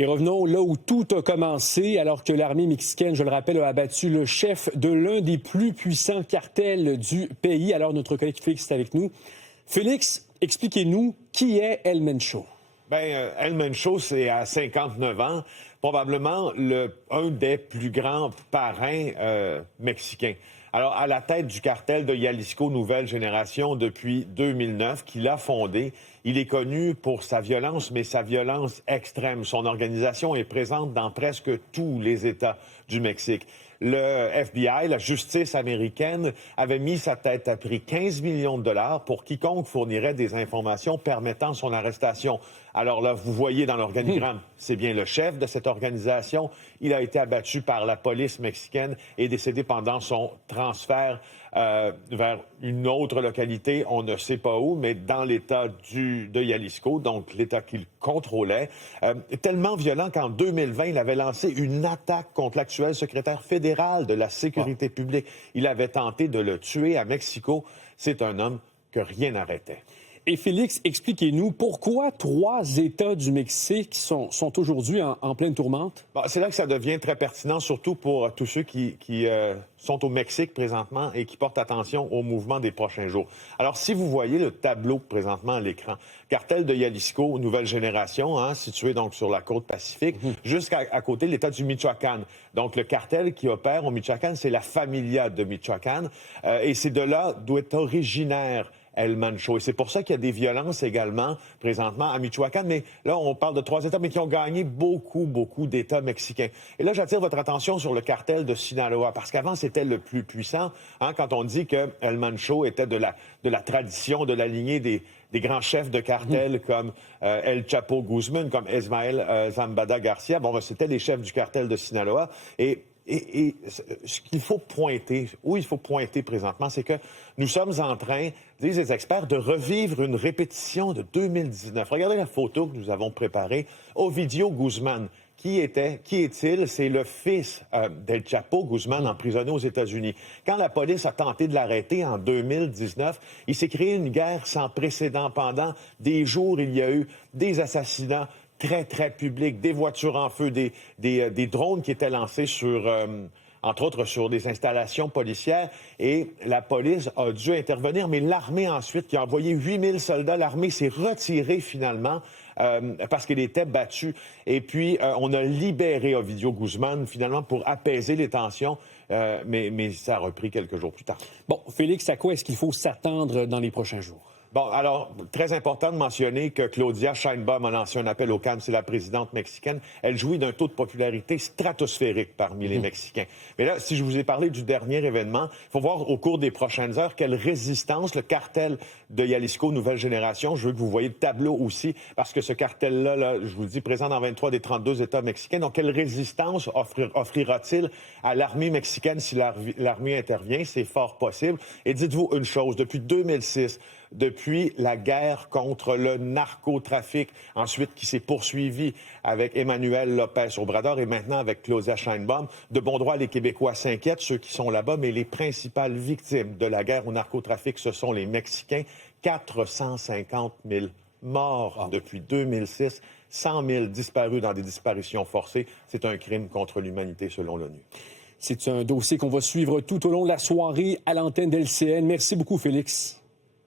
Et revenons là où tout a commencé, alors que l'armée mexicaine, je le rappelle, a abattu le chef de l'un des plus puissants cartels du pays. Alors, notre collègue Félix est avec nous. Félix, expliquez-nous qui est El Mencho. Bien, El Mencho, c'est à 59 ans, probablement un des plus grands parrains mexicains. Alors, à la tête du cartel de Jalisco Nouvelle Génération depuis 2009, qu'il a fondé, il est connu pour sa violence, mais sa violence extrême. Son organisation est présente dans presque tous les États du Mexique. Le FBI, la justice américaine, avait mis sa tête à prix 15 millions de dollars pour quiconque fournirait des informations permettant son arrestation. Alors là, vous voyez dans l'organigramme, c'est bien le chef de cette organisation. Il a été abattu par la police mexicaine et décédé pendant son transfert vers une autre localité, on ne sait pas où, mais dans l'État de Jalisco, donc l'État qu'il contrôlait. Tellement violent qu'en 2020, il avait lancé une attaque contre l'actuel secrétaire fédéral de la Sécurité publique. Il avait tenté de le tuer à Mexico. C'est un homme que rien n'arrêtait. Et Félix, expliquez-nous pourquoi 3 États du Mexique sont aujourd'hui en pleine tourmente? Bon, c'est là que ça devient très pertinent, surtout pour tous ceux qui sont au Mexique présentement et qui portent attention au mouvement des prochains jours. Alors, si vous voyez le tableau présentement à l'écran, cartel de Jalisco, nouvelle génération, situé donc sur la côte Pacifique, jusqu'à côté de l'État du Michoacán. Donc, le cartel qui opère au Michoacán, c'est la Familia de Michoacán. Et c'est de là d'où est originaire El Mencho. Et c'est pour ça qu'il y a des violences également présentement à Michoacán. Mais là, on parle de 3 États, mais qui ont gagné beaucoup d'États mexicains. Et là, j'attire votre attention sur le cartel de Sinaloa, parce qu'avant, c'était le plus puissant. Quand on dit que El Mencho était de la tradition, de la lignée des grands chefs de cartel comme El Chapo Guzman, comme Ismael Zambada Garcia. Bon, c'était les chefs du cartel de Sinaloa. Et ce qu'il faut pointer, où il faut pointer présentement, c'est que nous sommes en train, disent les experts, de revivre une répétition de 2019. Regardez la photo que nous avons préparée. Ovidio Guzman. Qui est-il? C'est le fils d'El Chapo Guzman, emprisonné aux États-Unis. Quand la police a tenté de l'arrêter en 2019, il s'est créé une guerre sans précédent. Pendant des jours, il y a eu des assassinats très publics, des voitures en feu, des drones qui étaient lancés entre autres sur des installations policières. Et la police a dû intervenir, mais l'armée ensuite, qui a envoyé 8000 soldats, l'armée s'est retirée finalement parce qu'elle était battue. Et puis, on a libéré Ovidio Guzman finalement pour apaiser les tensions, mais ça a repris quelques jours plus tard. Bon, Félix, à quoi est-ce qu'il faut s'attendre dans les prochains jours? Bon, alors, très important de mentionner que Claudia Sheinbaum a lancé un appel au calme. C'est la présidente mexicaine. Elle jouit d'un taux de popularité stratosphérique parmi les Mexicains. Mais là, si je vous ai parlé du dernier événement, il faut voir au cours des prochaines heures quelle résistance le cartel de Jalisco Nouvelle Génération, je veux que vous voyez le tableau aussi, parce que ce cartel-là, là, je vous le dis, présent dans 23 des 32 États mexicains. Donc, quelle résistance offrira-t-il à l'armée mexicaine si l'armée intervient? C'est fort possible. Et dites-vous une chose, depuis 2006, depuis la guerre contre le narcotrafic, ensuite qui s'est poursuivie avec Emmanuel Lopez Obrador et maintenant avec Claudia Sheinbaum. De bon droit, les Québécois s'inquiètent, ceux qui sont là-bas, mais les principales victimes de la guerre au narcotrafic, ce sont les Mexicains. 450 000 morts depuis 2006, 100 000 disparus dans des disparitions forcées. C'est un crime contre l'humanité selon l'ONU. C'est un dossier qu'on va suivre tout au long de la soirée à l'antenne d'LCN. Merci beaucoup, Félix.